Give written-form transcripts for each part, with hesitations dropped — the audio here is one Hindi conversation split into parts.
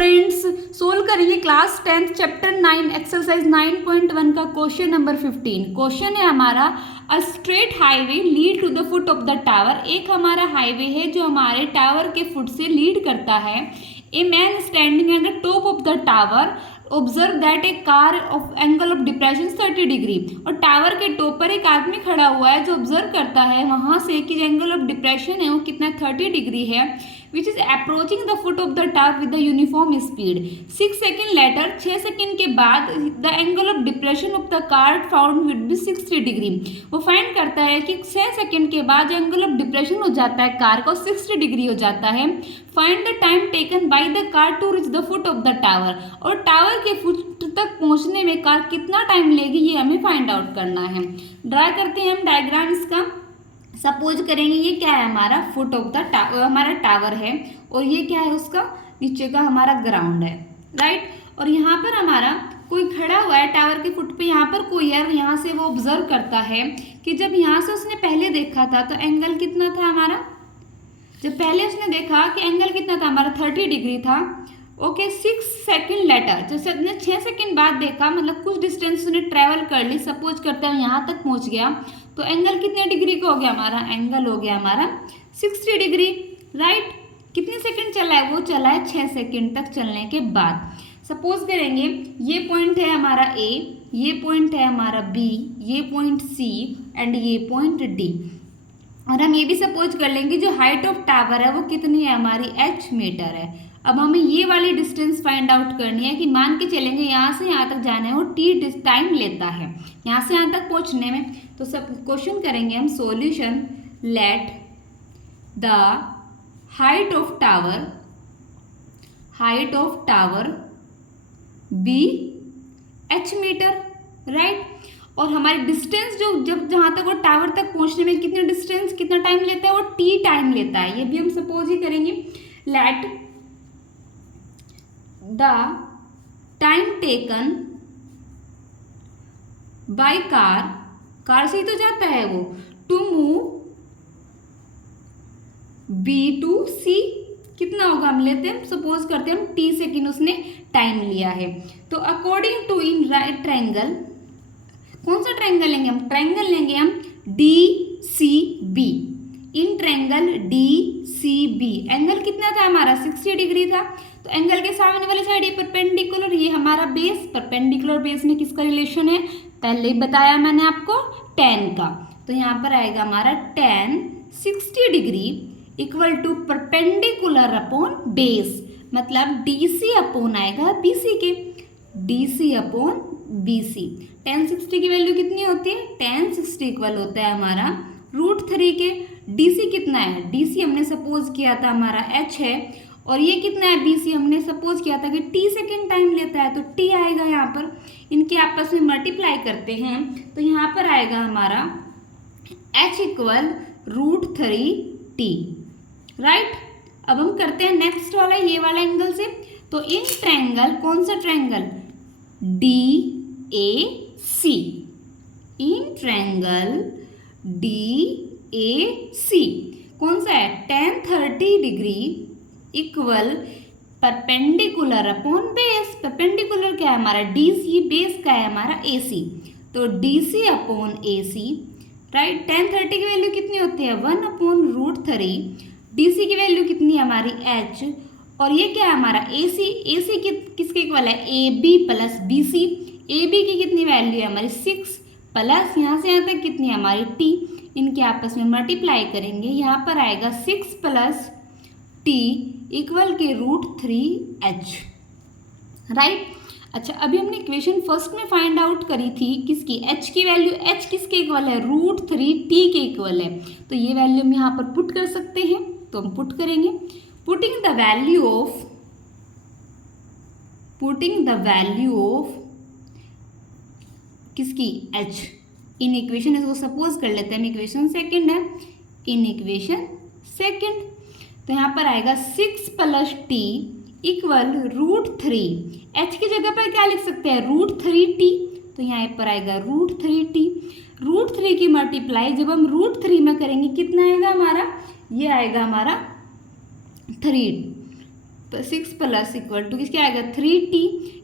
स्टूडेंट्स, सोल्व करेंगे क्लास 10th चैप्टर 9 एक्सरसाइज 9.1 का क्वेश्चन नंबर 15। क्वेश्चन है हमारा a straight highway lead to the foot of the tower. एक हमारा हाईवे है जो हमारे टावर के फुट से लीड करता है। A man standing at the top of the tower observe that A car of angle of depression 30 degree. और टावर के टॉप पर एक आदमी खड़ा हुआ है जो ऑब्जर्व करता है वहां से कि एंगल ऑफ डिप्रेशन है वो कितना 30 डिग्री है, which is approaching the foot of the tower with the uniform speed. 6 second later, 6 second के बाद the angle of depression of the car found would be 60 degree. वो फाइंड करता है कि 6 सेकेंड के बाद एंगल ऑफ डिप्रेशन हो जाता है कार का 60 डिग्री हो जाता है। Find the time taken by the car to reach the foot of the tower. और टावर के फुट तक पहुंचने में कार कितना टाइम लेगी ये हमें फाइंड आउट करना है। ड्रा करते हैं हम डायग्राम इसका। सपोज करेंगे ये क्या है, हमारा फुट ऑफ द टावर, हमारा टावर है और ये क्या है उसका नीचे का हमारा ग्राउंड है, राइट। और यहाँ पर हमारा कोई खड़ा हुआ है टावर के फुट पे, यहाँ पर कोई है, यहाँ से वो ऑब्जर्व करता है कि जब यहाँ से उसने पहले देखा था तो एंगल कितना था हमारा, जब पहले उसने देखा कि एंगल कितना था हमारा 30 डिग्री था। ओके, 6 सेकेंड लेटर, जैसे उसने 6 सेकेंड बाद देखा, मतलब कुछ डिस्टेंस उसने ट्रेवल कर ली, सपोज करते हैं यहाँ तक पहुँच गया तो एंगल कितने डिग्री का हो गया हमारा, एंगल हो गया हमारा 60 डिग्री, राइट। कितने सेकंड चला है, वो चला है 6 सेकंड तक चलने के बाद। सपोज करेंगे ये पॉइंट है हमारा ए, ये पॉइंट है हमारा बी, ये पॉइंट सी एंड ये पॉइंट डी। और हम ये भी सपोज कर लेंगे जो हाइट ऑफ टावर है वो कितनी है हमारी h मीटर है। अब हमें ये वाली डिस्टेंस फाइंड आउट करनी है कि मान के चलेंगे यहाँ से यहाँ तक जाना है वो t टाइम लेता है यहाँ से यहाँ तक पहुँचने में। तो सब क्वेश्चन करेंगे हम, solution let the height of tower be h metre, right. और हमारी डिस्टेंस जो जब जहाँ तक वो टावर तक पहुँचने में कितने डिस्टेंस कितना टाइम लेता है, वो t टाइम लेता है। ये भी हम सपोज ही करेंगे। Let the time taken by car से ही तो जाता है वो, टू मूव बी टू सी कितना होगा, हम लेते हैं सपोज करते हैं हम t सेकेंड उसने टाइम लिया है। तो according to in right triangle, कौन सा ट्रायंगल लेंगे हम, ट्रायंगल लेंगे हम DCB। In triangle DCB angle कितना था हमारा 60 डिग्री था। तो एंगल के सामने वाली साइड ये परपेंडिकुलर, ये हमारा बेस, परपेंडिकुलर बेस में किसका रिलेशन है, पहले ही बताया मैंने आपको, tan का। तो यहाँ पर आएगा हमारा tan 60 degree equal to perpendicular upon base, मतलब DC अपॉन आएगा BC के, DC अपॉन BC। tan 60 की वैल्यू कितनी होती है, tan 60 इक्वल होता है हमारा √3 के। DC कितना है, DC हमने सपोज किया था हमारा h है, और ये कितना है BC हमने सपोज किया था कि t सेकेंड टाइम लेता है, तो t आएगा यहाँ पर। इनके आपस में मल्टीप्लाई करते हैं तो यहाँ पर आएगा हमारा h इक्वल √3t, राइट। अब हम करते हैं नेक्स्ट वाला, ये वाला एंगल से। तो इन ट्रायंगल, कौन सा triangle, DAC, in triangle DAC कौन सा है, tan 30 degree equal perpendicular upon base. Perpendicular क्या है हमारा DC, बेस का है हमारा AC, तो DC upon AC, right. tan 30 की वैल्यू कितनी होती है 1/√3, DC की वैल्यू कितनी है हमारी h, और ये क्या है हमारा AC, AC किसके इक्वल है AB प्लस BC। AB की कितनी वैल्यू है हमारी 6 प्लस यहाँ से यहाँ तक कितनी है हमारी t, इनके आपस में मल्टीप्लाई करेंगे, यहाँ पर आएगा 6 प्लस t इक्वल के √3h, राइट। अच्छा, अभी हमने इक्वेशन फर्स्ट में फाइंड आउट करी थी किसकी, h की वैल्यू, h किसके इक्वल है √3t के इक्वल है। तो ये वैल्यू हम यहाँ पर पुट कर सकते हैं, तो हम पुट करेंगे। पुटिंग द वैल्यू ऑफ किसकी h इन इक्वेशन, इसको सपोज कर लेते हैं इक्वेशन सेकंड है, इन इक्वेशन सेकंड। तो यहाँ पर आएगा 6 प्लस t इक्वल √3, h की जगह पर क्या लिख सकते हैं √3t, तो यहाँ पर आएगा √3t। √3 की मल्टीप्लाई जब हम √3 में करेंगे कितना आएगा हमारा, ये आएगा हमारा 3, 6 प्लस इक्वल टू क्या आएगा 3t।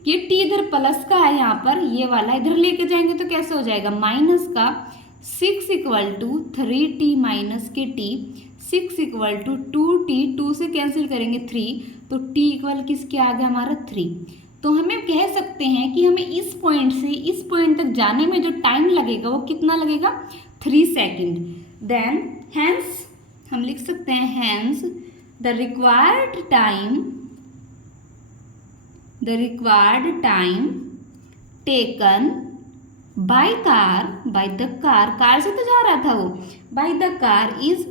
ये t इधर प्लस का है, यहाँ पर ये वाला इधर लेके जाएंगे तो कैसे हो जाएगा माइनस का 6 इक्वल टू 3t माइनस के t, 6 इक्वल टू 2t, 2 से कैंसिल करेंगे 3 तो t इक्वल किसके आ गया हमारा 3। तो हमें कह सकते हैं कि हमें इस पॉइंट से इस पॉइंट तक जाने में जो टाइम लगेगा वो कितना लगेगा 3 सेकेंड। देन हैंस हम लिख सकते हैं hence the required time taken by the car से तो जा रहा था वो, by the car is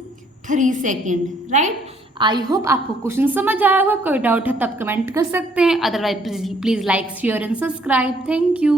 3 second, right. I hope आपको क्वेश्चन समझ आया होगा। कोई डाउट है तब कमेंट कर सकते हैं, otherwise please like share and subscribe. Thank you.